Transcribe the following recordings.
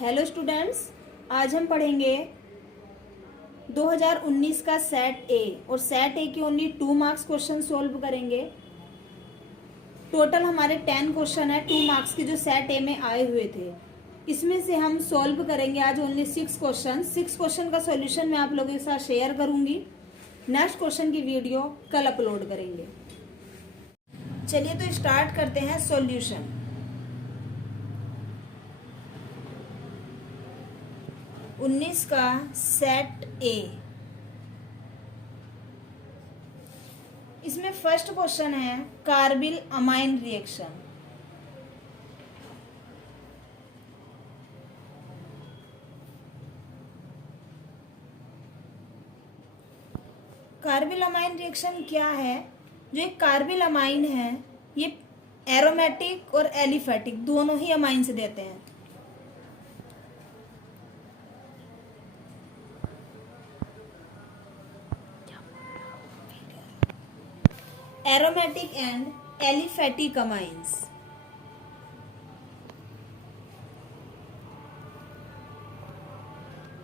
Hello students, आज हम पढ़ेंगे 2019 का सेट ए और सेट ए की ओनली 2 मार्क्स क्वेश्चन सॉल्व करेंगे। टोटल हमारे 10 क्वेश्चन है 2 मार्क्स के जो सेट ए में आए हुए थे। इसमें से हम सॉल्व करेंगे आज ओनली 6 क्वेश्चन। 6 क्वेश्चन का सॉल्यूशन मैं आप लोगों के साथ शेयर करूंगी। नेक्स्ट क्वेश्चन की वीडियो कल अपलोड करेंगे। चलिए तो स्टार्ट करते हैं सॉल्यूशन। उन्नीस का सेट ए। इसमें फर्स्ट क्वेश्चन है carbyl amine reaction. Carbyl amine reaction क्या है? जो एक कार्बिल अमाइन है ये एरोमेटिक और एलिफेटिक दोनों ही अमाइन से देते हैं। Aromatic and aliphatic amines.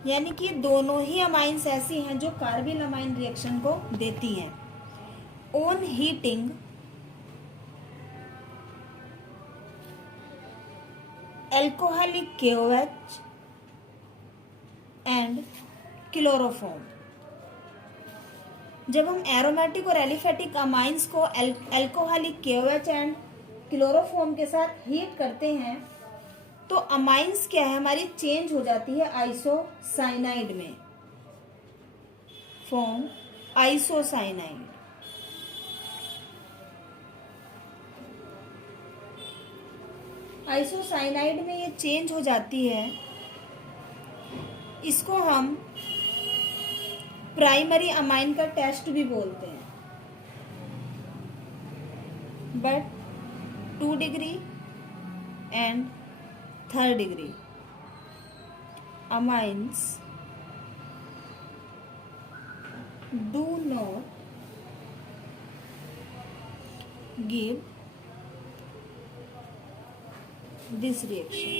यानी कि दोनों ही अमाइंस ऐसी हैं जो कार्बिल अमाइन रिएक्शन को देती हैं। On heating alcoholic KOH and chloroform. जब हम एरोमेटिक और एलिफेटिक अमाइंस को एल्कोहलिक KOH एंड क्लोरोफॉर्म के साथ हीट करते हैं तो अमाइंस क्या है हमारी चेंज हो जाती है आइसोसाइनाइड में, फॉर्म आइसोसाइनाइड। आइसोसाइनाइड में ये चेंज हो जाती है। इसको हम प्राइमरी अमाइन का टेस्ट भी बोलते हैं। But 2 degree and 3rd degree amines do not give this reaction।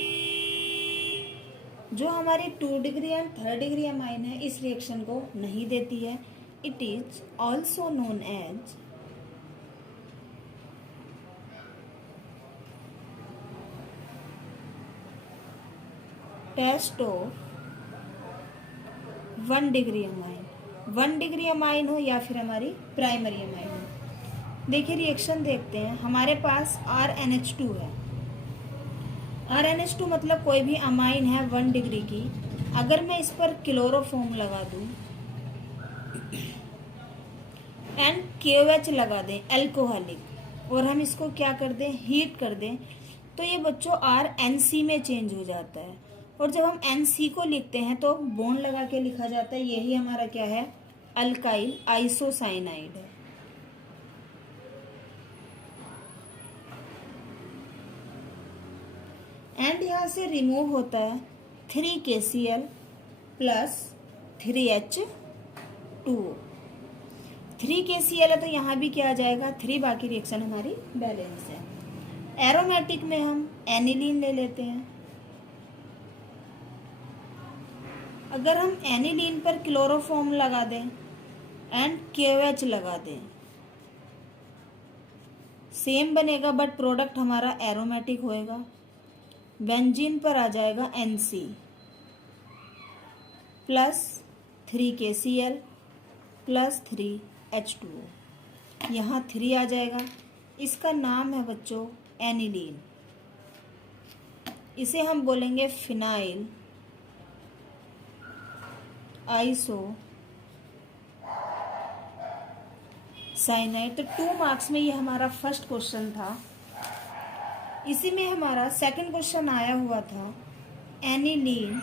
जो हमारी 2 degree and 3rd degree amine है इस रिएक्शन को नहीं देती है। It is also known as test of 1 degree amine. 1 degree amine हो या फिर हमारी प्राइमरी अमाइन हो। देखिए रिएक्शन देखते हैं। हमारे पास RNH2 है। RNH2 मतलब कोई भी अमाइन है 1 डिग्री की। अगर मैं इस पर क्लोरोफॉर्म लगा दूं एंड KOH लगा दें एल्कोहलिक, और हम इसको क्या कर दें हीट कर दें, तो ये बच्चों RNC में चेंज हो जाता है। और जब हम NC को लिखते हैं तो बॉन्ड लगा के लिखा जाता है। यही हमारा क्या है अल्काइल आइसोसाइनाइड है। एंड यहाँ से रिमूव होता है 3KCl प्लस 3H2। 3KCl है तो यहाँ भी क्या आ जाएगा 3, बाकी रिएक्शन हमारी बैलेंस है। एरोमेटिक में हम एनिलीन ले लेते हैं। अगर हम एनिलीन पर क्लोरोफॉर्म लगा दें एंड KOH लगा दें सेम बनेगा, बट प्रोडक्ट हमारा एरोमेटिक होएगा। बेंजीन पर आ जाएगा NC plus 3KCl plus 3H2O। यहाँ 3 आ जाएगा। इसका नाम है बच्चों एनिलीन। इसे हम बोलेंगे फिनाइल आइसो साइनाइड। तो 2 मार्क्स में ये हमारा फर्स्ट क्वेश्चन था। इसी में हमारा सेकंड क्वेश्चन आया हुआ था aniline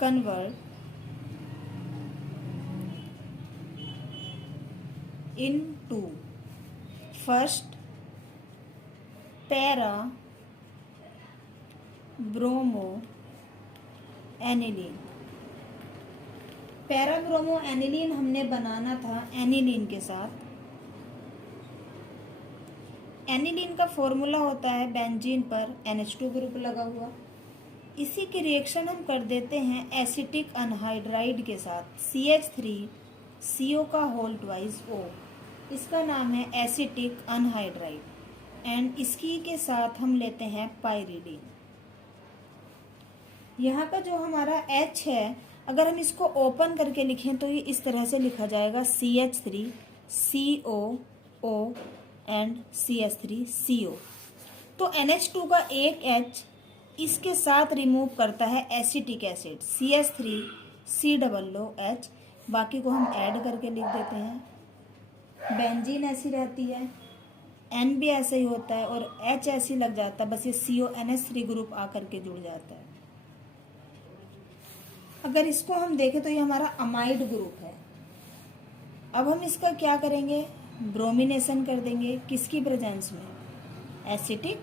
convert into first para bromo aniline. Para bromo aniline हमने बनाना था एनिलीन के साथ। एनिलीन का फॉर्मूला होता है बेंजीन पर NH2 ग्रुप लगा हुआ। इसी की रिएक्शन हम कर देते हैं एसिटिक अनहाइड्राइड के साथ CH3CO का होल ट्वाइस O। इसका नाम है एसिटिक अनहाइड्राइड एंड इसकी के साथ हम लेते हैं पाइरिडीन। यहाँ का जो हमारा H है, अगर हम इसको ओपन करके लिखें तो ये इस तरह से लिखा जाएगा CH3COO एंड CH3CO। तो NH2 का एक H इसके साथ रिमूव करता है एसिटिक एसिड CH3COOH। बाकी को हम ऐड करके लिख देते हैं। बेंजीन ऐसी रहती है, N भी ऐसे ही होता है और H ऐसी लग जाता है, बस ये CONH3 ग्रुप आकर के जुड़ जाता है। अगर इसको हम देखें तो ये हमारा अमाइड ग्रुप है। अब हम इसका क्या करेंगे, ब्रोमिनेशन कर देंगे। किसकी प्रेजेंस में, एसिटिक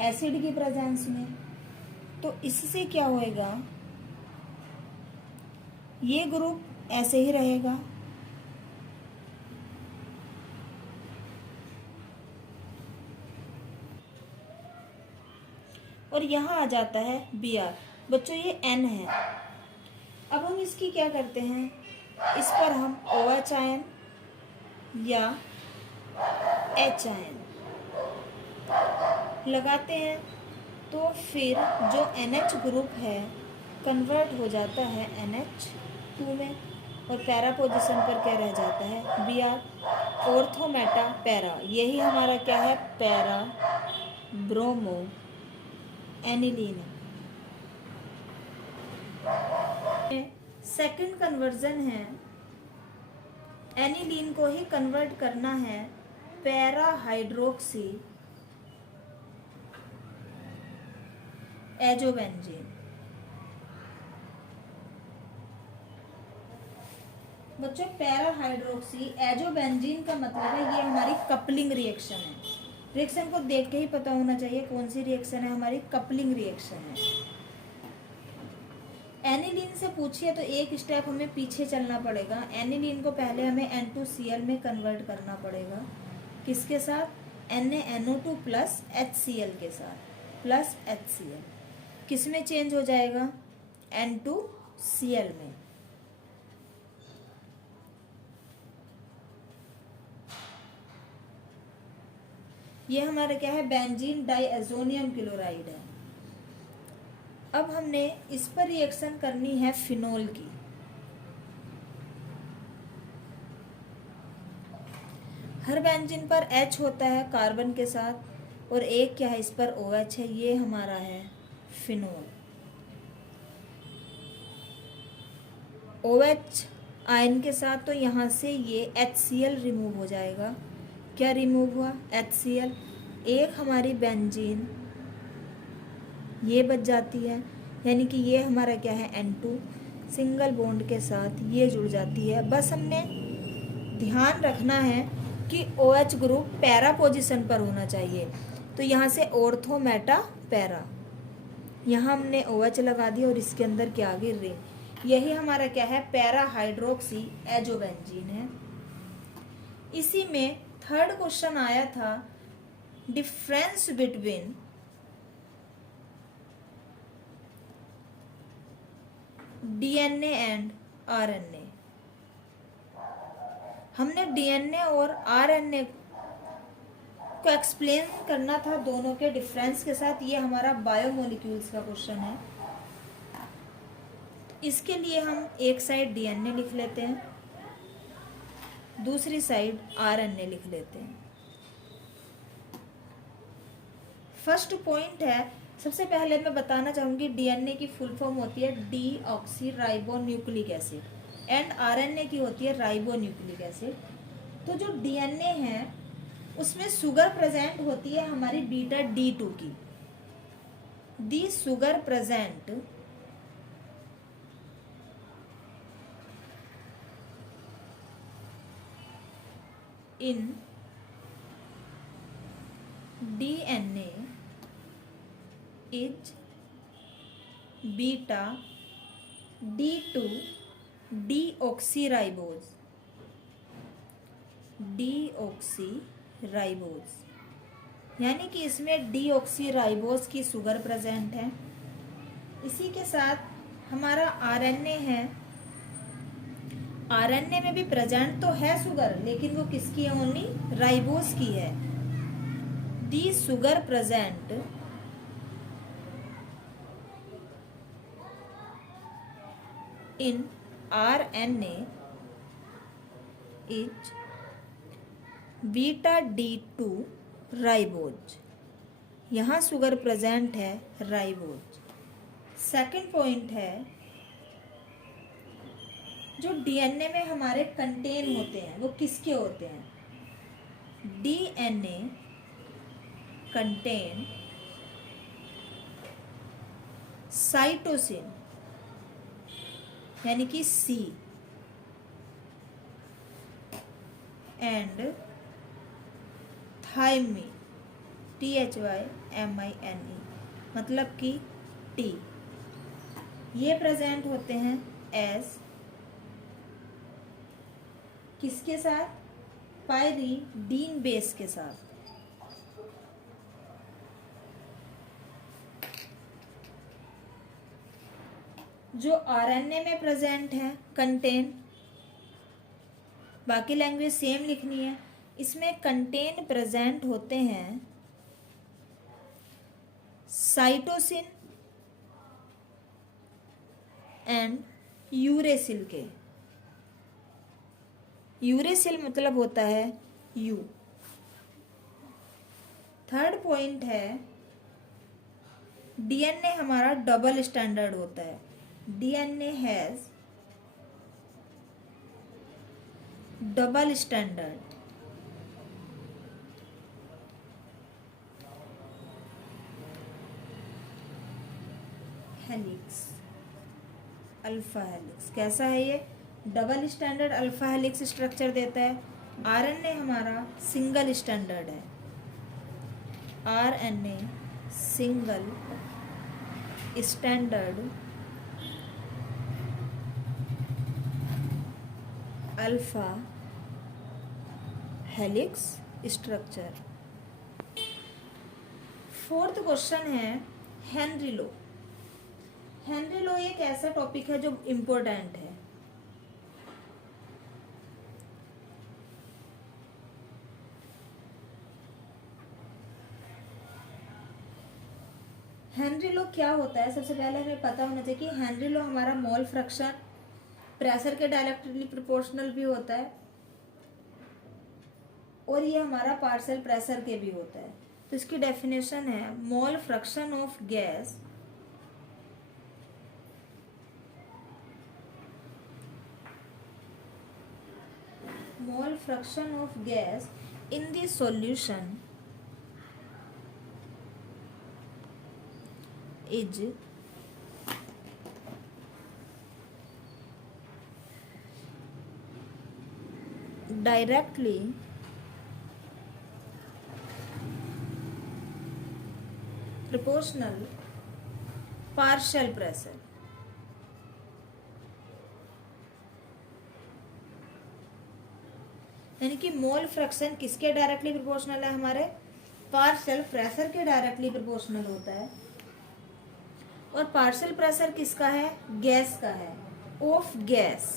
एसिड की प्रेजेंस में। तो इससे क्या होएगा, ये ग्रुप ऐसे ही रहेगा और यहाँ आ जाता है Br। बच्चों ये N है। अब हम इसकी क्या करते हैं, इस पर हम OH आयन या H आयन लगाते हैं तो फिर जो NH ग्रुप है कन्वर्ट हो जाता है NH2 में और पैरा पोजीशन पर क्या रह जाता है, Br। ऑर्थो मेटा पैरा, यही हमारा क्या है, पैरा ब्रोमो एनिलीन है। सेकंड कन्वर्जन है, एनिलीन को ही कन्वर्ट करना है पैरा हाइड्रोक्सी एजोबेंजीन। बच्चों पैरा हाइड्रोक्सी एजोबेंजीन का मतलब है ये हमारी कपलिंग रिएक्शन है। रिएक्शन को देख के ही पता होना चाहिए कौन सी रिएक्शन है, हमारी कपलिंग रिएक्शन है। एनिलीन से पूछिए तो एक स्टेप हमें पीछे चलना पड़ेगा। एनिलीन को पहले हमें N2Cl में कन्वर्ट करना पड़ेगा। किसके साथ, NaNO2 प्लस HCl के साथ, प्लस HCl किस में चेंज हो जाएगा, N2Cl में। ये हमारा क्या है, बेंजीन डाइएजोनियम क्लोराइड है। अब हमने इस पर रिएक्शन करनी है फिनोल की। हर बेंजीन पर H होता है कार्बन के साथ और एक क्या है, इस पर OH है, ये हमारा है फिनोल। OH आयन के साथ तो यहाँ से ये HCl रिमूव हो जाएगा। क्या रिमूव हुआ, HCl। एक हमारी बेंजीन ये बच जाती है, यानी कि ये हमारा क्या है, N2 सिंगल बॉन्ड के साथ ये जुड़ जाती है। बस हमने ध्यान रखना है कि OH ग्रुप पैरा पोजीशन पर होना चाहिए। तो यहाँ से ऑर्थो मेटा पैरा, यहाँ हमने OH लगा दिया और इसके अंदर क्या आ गई, रे। यही हमारा क्या है, पैरा हाइड्रोक्सी एजोबेंजीन है। इसी में थर्ड क्वेश्चन आया था, difference between DNA and RNA। हमने DNA और RNA को एक्सप्लेन करना था दोनों के डिफरेंस के साथ। ये हमारा बायोमोलिक्यूल्स का क्वेश्चन है। इसके लिए हम एक साइड DNA लिख लेते हैं, दूसरी साइड RNA लिख लेते हैं। फर्स्ट पॉइंट है, सबसे पहले मैं बताना चाहूँगी DNA की फुल फॉर्म होती है डीऑक्सीराइबोन्यूक्लिक एसिड एंड RNA की होती है राइबोन्यूक्लिक एसिड। तो जो DNA है उसमें शुगर प्रेजेंट होती है हमारी बीटा D2 की। The sugar present in DNA is beta D2 deoxyribose। यानी कि इसमें डीऑक्सीराइबोस की शुगर प्रेजेंट है। इसी के साथ हमारा आरएनए है, आरएनए में भी प्रेजेंट तो है शुगर, लेकिन वो किसकी है? ओनली राइबोस की है। The sugar present in RNA is beta D2 ribose. यहाँ शुगर प्रेजेंट है राइबोज। सेकंड पॉइंट है, जो डीएनए में हमारे कंटेन होते हैं वो किसके होते हैं? डीएनए कंटेन साइटोसिन यानी कि सी एंड थायमीन THYMINE मतलब कि टी। ये प्रेजेंट होते हैं एस किसके साथ? पायरीडीन बेस के साथ। जो आरएनए में प्रेजेंट है कंटेन, बाकी लैंग्वेज सेम लिखनी है, इसमें कंटेन प्रेजेंट होते हैं साइटोसिन एंड यूरेसिल के। यूरेसिल मतलब होता है यू। थर्ड पॉइंट है, डीएनए हमारा डबल स्टैंडर्ड होता है। DNA has double standard. Helix, alpha helix. कैसा है ये? Double standard alpha helix structure देता है। आरएनए हमारा सिंगल स्टैंडर्ड है। RNA single standard alpha helix structure. Fourth question है हेनरी लॉ। हेनरी लॉ एक ऐसा टॉपिक है जो इम्पोर्टेंट है। हेनरी लॉ क्या होता है? सबसे पहले हमें पता होना चाहिए कि हेनरी लॉ हमारा मोल फ्रैक्शन प्रेशर के डायरेक्टली प्रोपोर्शनल भी होता है और ये हमारा पार्शियल प्रेशर के भी होता है। तो इसकी डेफिनेशन है mole fraction of gas mole fraction of gas in the solution is directly proportional partial pressure। यानी कि मोल फ्रैक्शन किसके डायरेक्टली प्रोपोर्शनल है? हमारे पार्शियल प्रेशर के डायरेक्टली प्रोपोर्शनल होता है। और पार्शियल प्रेशर किसका है? गैस का है। Of gas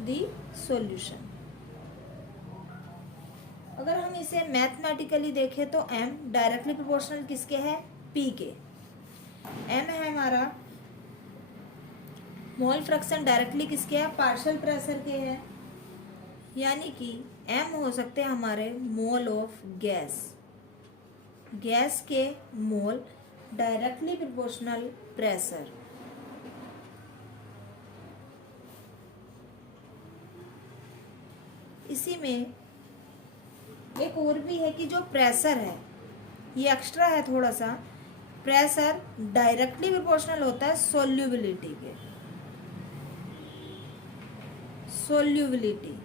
the solution. अगर हम इसे मैथमेटिकली देखें तो m डायरेक्टली प्रोपोर्शनल किसके है? p के। m है हमारा मोल फ्रैक्शन डायरेक्टली किसके है? पार्शियल प्रेशर के है। यानी कि m हो सकते हैं हमारे मोल ऑफ गैस। गैस के मोल डायरेक्टली प्रोपोर्शनल प्रेशर। इसी में एक और भी है कि जो प्रेशर है ये एक्स्ट्रा है थोड़ा सा। प्रेशर डायरेक्टली प्रोपोर्शनल होता है सोल्यूबिलिटी के। सोल्यूबिलिटी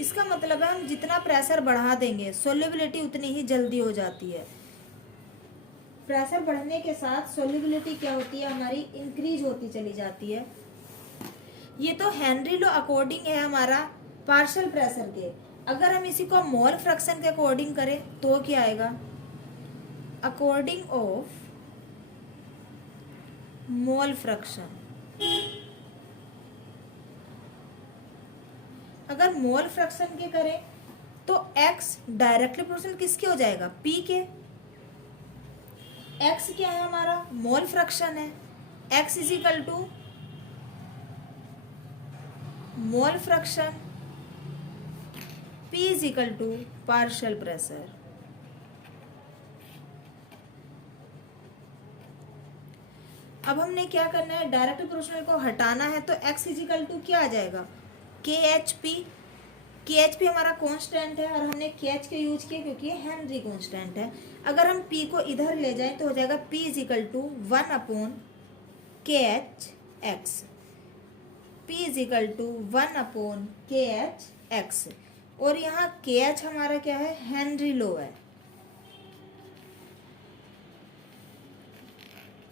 इसका मतलब है हम जितना प्रेशर बढ़ा देंगे सोल्यूबिलिटी उतनी ही जल्दी हो जाती है। प्रेशर बढ़ने के साथ सोल्यूबिलिटी क्या होती है? हमारी इंक्रीज होती चली जाती है। ये तो हेनरी लॉ अकॉर्डिंग है हमारा पार्शियल प्रेशर के। अगर हम इसी को मोल फ्रैक्शन के अकॉर्डिंग करें तो क्या आएगा, अकॉर्डिंग ऑफ मोल फ्रैक्शन। अगर मोल फ्रैक्शन के करें तो x डायरेक्टली प्रोपोर्शनल किसके हो जाएगा, p के। x क्या है हमारा, मोल फ्रैक्शन है। x is equal to mole fraction, p is equal to partial pressure. अब हमने क्या करना है, डायरेक्ट प्रोपोर्शनल को हटाना है तो x इज इक्वल टू क्या आ जाएगा, KHP। KHP हमारा कांस्टेंट है और हमने KH के यूज किया क्योंकि ये हेनरी कांस्टेंट है। अगर हम P को इधर ले जाएं तो हो जाएगा P is equal to 1/KHX। P is equal to 1/KHX। और यहाँ KH हमारा क्या है, हेनरी लॉ है,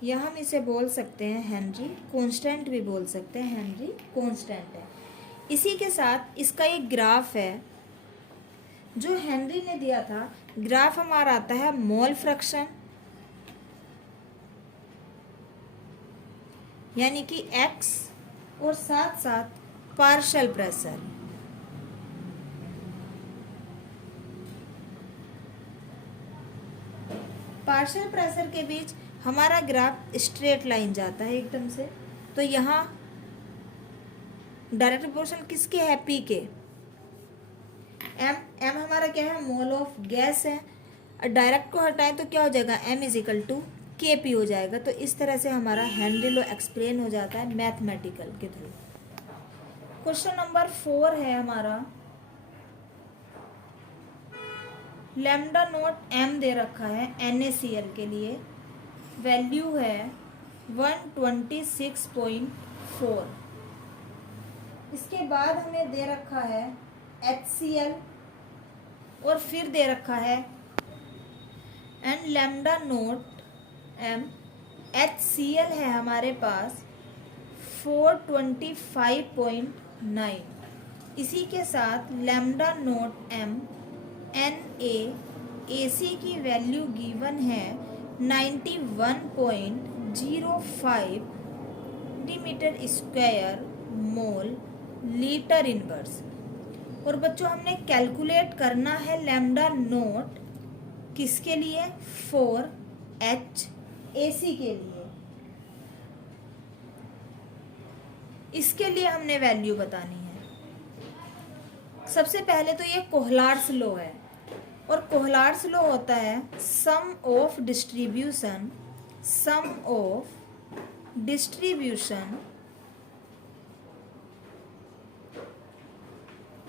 या हम इसे बोल सकते हैं हेनरी कांस्टेंट भी बोल सकते हैं, हेनरी कांस्टेंट है। इसी के साथ इसका एक ग्राफ है जो हेनरी ने दिया था। ग्राफ हमारा आता है मोल फ्रैक्शन यानी कि x और साथ साथ पार्शियल प्रेशर। पार्शियल प्रेशर के बीच हमारा ग्राफ स्ट्रेट लाइन जाता है एकदम से। तो यहाँ डायरेक्ट प्रोपोर्शनल किसके है, P के। m हमारा क्या है, मोल ऑफ गैस है। डायरेक्ट को हटाएं तो क्या हो जाएगा, m is equal to KP हो जाएगा। तो इस तरह से हमारा हेनरी लॉ एक्सप्लेन हो जाता है मैथमेटिकल के थ्रू। क्वेश्चन नंबर 4 है हमारा, लैम्डा नॉट m दे रखा है NaCl के लिए, वैल्यू है 126.4। इसके बाद हमें दे रखा है HCl और फिर दे रखा है and lambda note m। HCl है हमारे पास 425.9। इसी के साथ लैम्डा नोट m NaAC की वैल्यू गिवन है 91.05 centimetre square mole litre inverse. और बच्चों हमने कैलकुलेट करना है लैम्डा नोट किसके लिए, 4HAC के लिए। इसके लिए हमने वैल्यू बतानी है। सबसे पहले तो ये कोहलार्स लॉ है और कोहलार्स लॉ होता है sum of distribution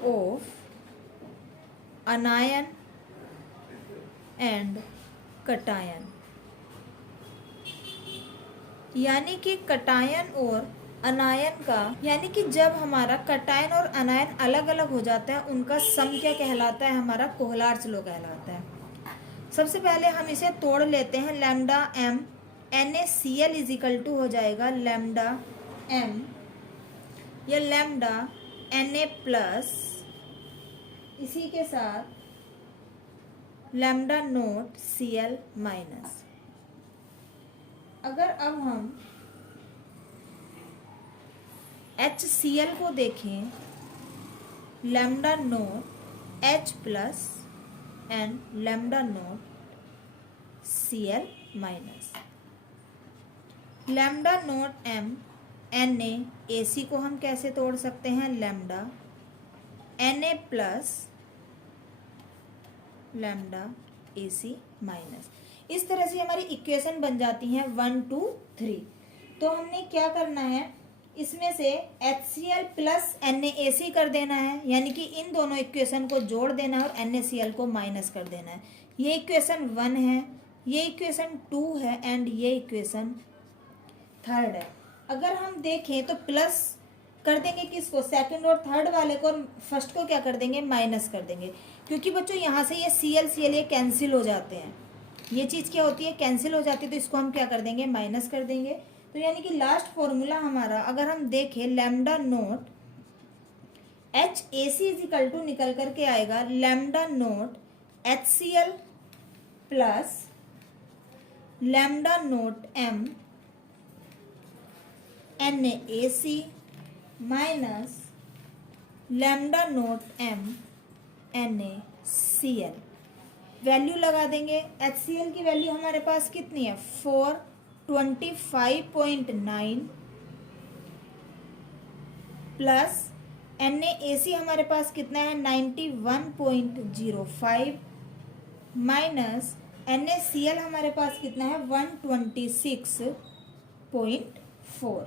of anion and cation. यानी कि कटायन और अनायन का, यानी कि जब हमारा कटायन और अनायन अलग अलग हो जाता है उनका सम क्या कहलाता है, हमारा कोहलार्स लॉ कहलाता है। सबसे पहले हम इसे तोड़ लेते हैं। Lambda m NaCl is equal to हो जाएगा लैम्डा m या लैम्डा Na प्लस, इसी के साथ लैम्डा नोट Cl माइनस। अगर अब हम HCl को देखें, lambda note H plus and lambda note Cl minus. Lambda note m NaAC को हम कैसे तोड़ सकते हैं, lambda Na plus lambda AC minus. इस तरह से हमारी इक्वेशन बन जाती हैं 1 2 3। तो हमने क्या करना है, इसमें से HCl प्लस NaAC कर देना है, यानी कि इन दोनों इक्वेशन को जोड़ देना है और NaCl को माइनस कर देना है। ये इक्वेशन 1 है, ये इक्वेशन 2 है एंड ये इक्वेशन 3 है। अगर हम देखें तो प्लस कर देंगे किसको, सेकंड और थर्ड वाले को, और फर्स्ट को क्या कर देंगे, माइनस कर देंगे। क्योंकि बच्चों यहाँ से ये Cl ये कैंसिल हो जाते हैं, ये चीज़ क्या होती है, कैंसिल हो जाती है। तो इसको हम क्या कर देंगे, माइनस कर देंगे। तो यानी कि लास्ट फॉर्मूला हमारा अगर हम देखें, lambda naught H A C is equal to निकल करके आएगा lambda naught H C L plus lambda naught M N A C minus lambda naught M N A C L. Value लगा देंगे। H C L की value हमारे पास कितनी है 425.9 प्लस एन ए सी हमारे पास कितना है 91.05 minus N A C L हमारे पास कितना है 126.4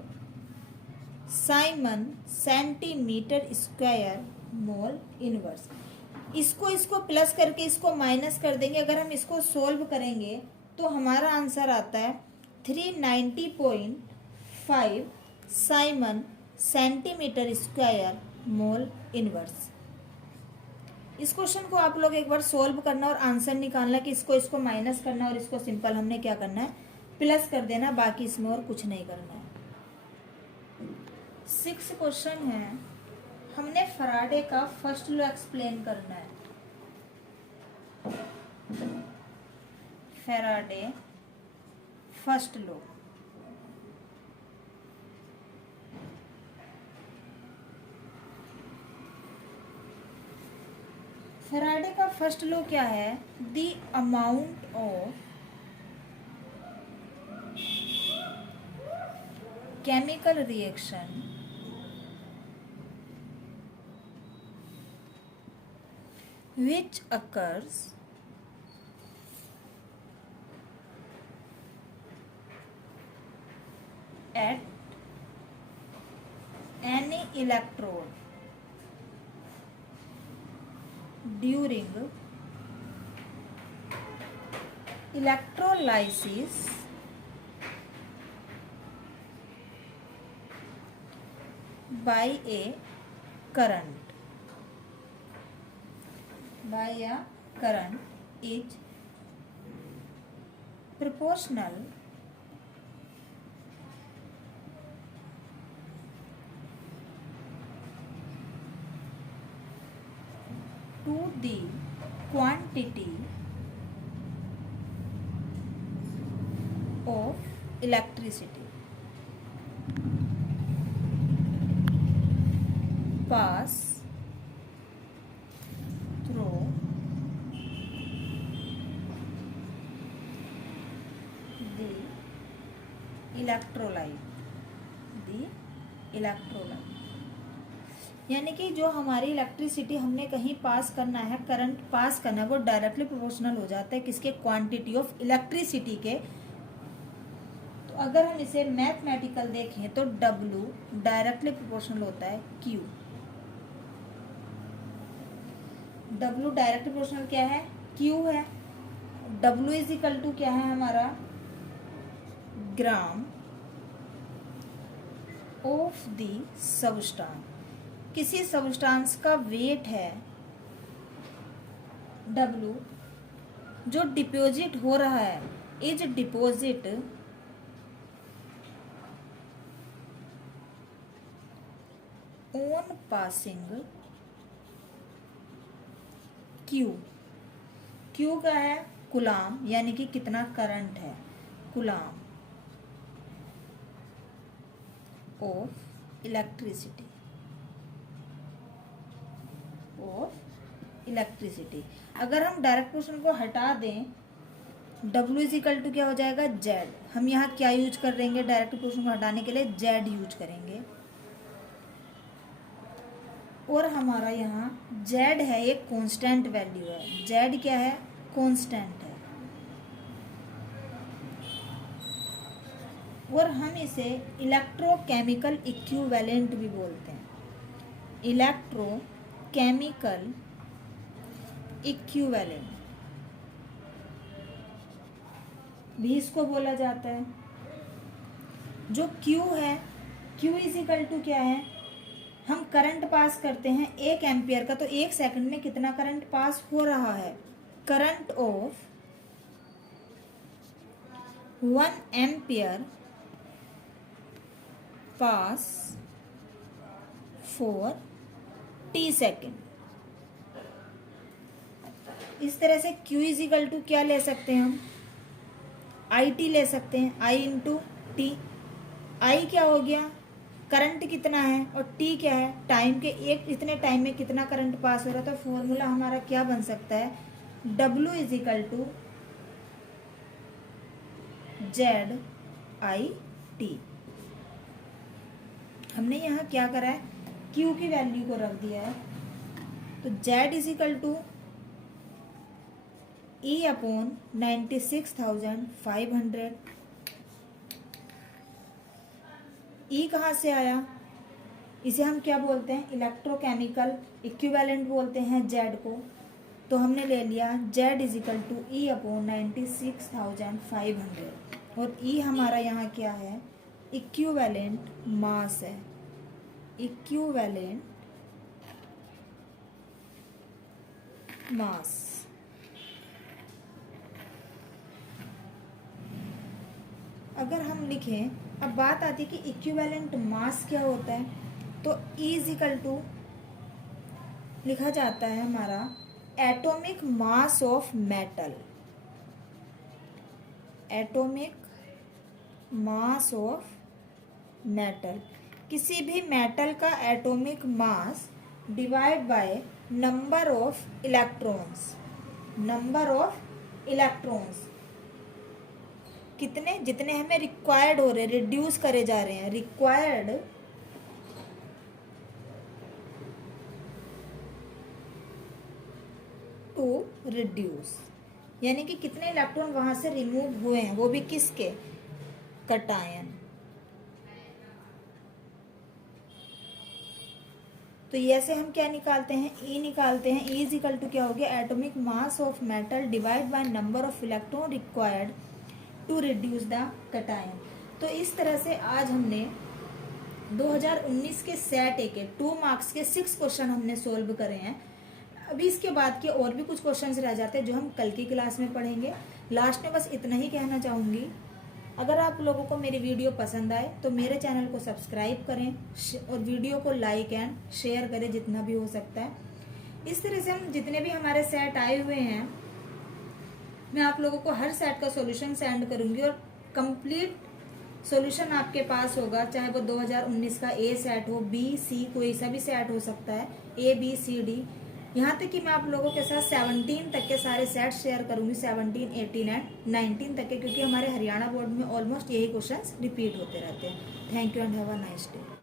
siemens centimetre square mole inverse. इसको प्लस करके इसको माइनस कर देंगे। अगर हम इसको सोल्व करेंगे तो हमारा आंसर आता है 390.5 Simon centimetre square mole inverse. इस क्वेश्चन को आप लोग एक बार सोल्व करना और आंसर निकालना कि इसको माइनस करना और इसको सिंपल हमने क्या करना है प्लस कर देना, बाकी इसमें और कुछ नहीं करना है। 6 क्वेश्चन है, हमने फराडे का फर्स्ट लॉ एक्सप्लेन करना है। Faraday first law. फैराडे का फर्स्ट लॉ क्या है? The amount of chemical reaction which occurs at any electrode during electrolysis by a current is proportional to the quantity of electricity pass through the electrolyte यानी कि जो हमारी electricity हमने कहीं पास करना है, करंट पास करना है, वो डायरेक्टली प्रोपोर्शनल हो जाता है किसके? क्वांटिटी ऑफ इलेक्ट्रिसिटी के। तो अगर हम इसे मैथमेटिकल देखें तो W डायरेक्टली प्रोपोर्शनल होता है Q। W डायरेक्टली प्रोपोर्शनल क्या है? Q है। W इज इक्वल टू क्या है हमारा? Gram of the substance. किसी सबस्टांस का वेट है W जो डिपोजिट हो रहा है, is deposit on passing Q का है कुलाम, यानी कि कितना करंट है, कुलाम ऑफ इलेक्ट्रिसिटी अगर हम डायरेक्ट पोर्शन को हटा दें W इज इक्वल टू क्या हो जाएगा? Z। हम यहाँ क्या यूज कर देंगे? डायरेक्ट पोर्शन को हटाने के लिए Z यूज करेंगे। और हमारा यहाँ Z है एक कांस्टेंट वैल्यू है। Z क्या है? कांस्टेंट है। और हम इसे इलेक्ट्रोकेमिकल इक्विवेलेंट भी बोलते हैं। इलेक्ट्रोकेमिकल इक्विवेलेंट भी इसको बोला जाता है। जो Q है, Q इज इक्वल टू क्या है? हम करंट पास करते हैं 1 एम्पियर का, तो 1 सेकंड में कितना करंट पास हो रहा है? Current of 1 ampere pass 4 t second. इस तरह से q इज इक्वल टू क्या ले सकते हैं हम, आई टी ले सकते हैं, i इंटू टी। आई क्या हो गया, करंट कितना है, और टी क्या है, टाइम के एक इतने टाइम में कितना करंट पास हो रहा है। तो फॉर्मूला हमारा क्या बन सकता है, W is equal to Z I T. हमने यहाँ क्या करा है, Q की वैल्यू को रख दिया है, तो Z is equal to E upon 96,500। E कहाँ से आया, इसे हम क्या बोलते हैं, इलेक्ट्रोकेमिकल इक्विवेलेंट बोलते हैं Z को। तो हमने ले लिया Z is equal to E upon 96,500, और E हमारा यहाँ क्या है, इक्विवेलेंट मास है, इक्विवेलेंट मास। अगर हम लिखें, अब बात आती है कि इक्विवेलेंट मास क्या होता है, तो E इज इक्वल टू लिखा जाता है हमारा atomic mass of metal, atomic mass of metal. किसी भी मेटल का atomic mass divide by number of electrons, number of electrons कितने, जितने हमें रिक्वायर्ड हो रहे, रिड्यूस करे जा रहे हैं, रिक्वायर्ड टू रिड्यूस, यानी कि कितने इलेक्ट्रॉन वहां से रिमूव हुए हैं, वो भी किसके, कटायन। तो ऐसे हम क्या निकालते हैं, E निकालते हैं। E इज इक्वल टू क्या हो गया, atomic mass of metal divide by number of electron required to reduce the cation. तो इस तरह से आज हमने 2019 के सेट ए के 2 मार्क्स के 6 क्वेश्चन हमने सोल्व करे हैं। अभी इसके बाद के और भी कुछ क्वेश्चंस रह जाते हैं जो हम कल की क्लास में पढ़ेंगे। लास्ट में बस इतना ही कहना चाहूँगी, अगर आप लोगों को मेरी वीडियो पसंद आए तो मेरे चैनल को सब्सक्राइब करें और वीडियो को लाइक एंड शेयर करें जितना भी हो सकता है। इस तरह से हम जितने भी हमारे सेट आए हुए हैं, मैं आप लोगों को हर सेट का सॉल्यूशन सेंड करूंगी और कंप्लीट सॉल्यूशन आपके पास होगा, चाहे वो 2019 का ए सेट हो, बी सी कोई सा भी सेट हो सकता है, ए बी सी डी, यहाँ तक कि मैं आप लोगों के साथ 17 तक के सारे सेट शेयर करूंगी, 17, 18 एंड 19 तक के, क्योंकि हमारे हरियाणा बोर्ड में ऑलमोस्ट यही क्वेश्चंस रिपीट होते रहते हैं। Thank you and have a nice day.